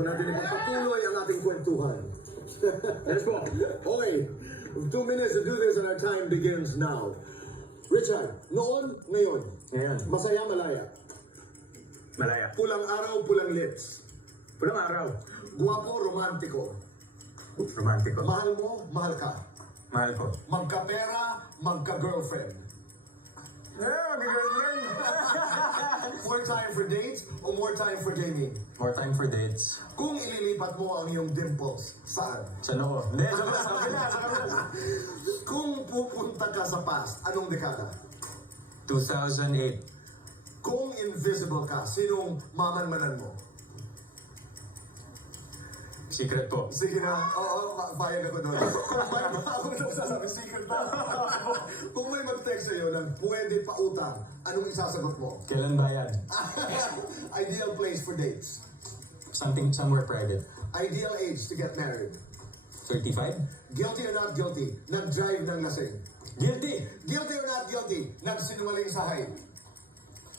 Natin ipagpatuloy ang ating kwentuhan. Let's go. Okay, 2 minutes to do this and our time begins now. Richard, noon, ngayon. Ngayon. Masaya, malaya. Malaya. Pulang araw, pulang lips. Pulang araw. Guwapo, romantiko. Romantiko. Mahal mo, mahal ka. Mahal ko. Magkapera, magka-girlfriend. Mag-girlfriend! More time for dates o more time for gaming? More time for dates. Kung ililipat mo ang iyong dimples, saan? Sa noo. Hindi, sa kabila. Kung pupunta ka sa past, anong dekada? 2008. Kung invisible ka, sinong mamanmanan mo? Secret po. Sige na, oo, bayag ako doon. Kung may sasabi, secret na. Kung may mag-text sa'yo ng pwede pa utang, anong isasagot mo? Kailan bayad? Ideal place for dates. Somewhere private. Ideal age to get married. 35? Guilty or not guilty, nag-drive ng lasing. Guilty! Guilty or not guilty, nagsinungaling sa height.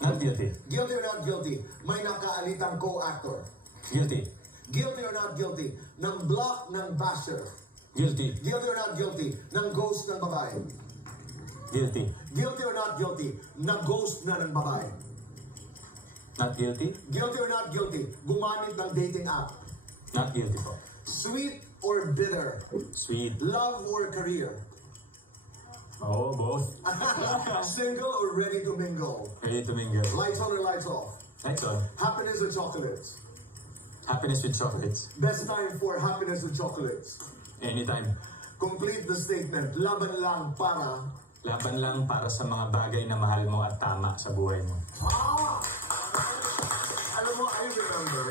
Not guilty. Guilty or not guilty, may nakaalitang co-actor. Guilty. Guilty or not guilty, ng block ng basher. Guilty. Guilty or not guilty, ng ghost ng babae. Guilty. Guilty or not guilty, na ghost na ng babae. Not guilty? Guilty or not guilty, gumamit ng dating app. Not guilty po. Sweet or bitter, Sweet. love or career. Oh, both. Single or ready to mingle. Ready to mingle. Lights on or lights off. Lights on. Happiness or chocolates. Happiness with chocolates. Best time for happiness with chocolates. Anytime. Complete the statement. Laban lang para... Laban lang para sa mga bagay na mahal mo at tama sa buhay mo. Ah! Alam mo, I remember,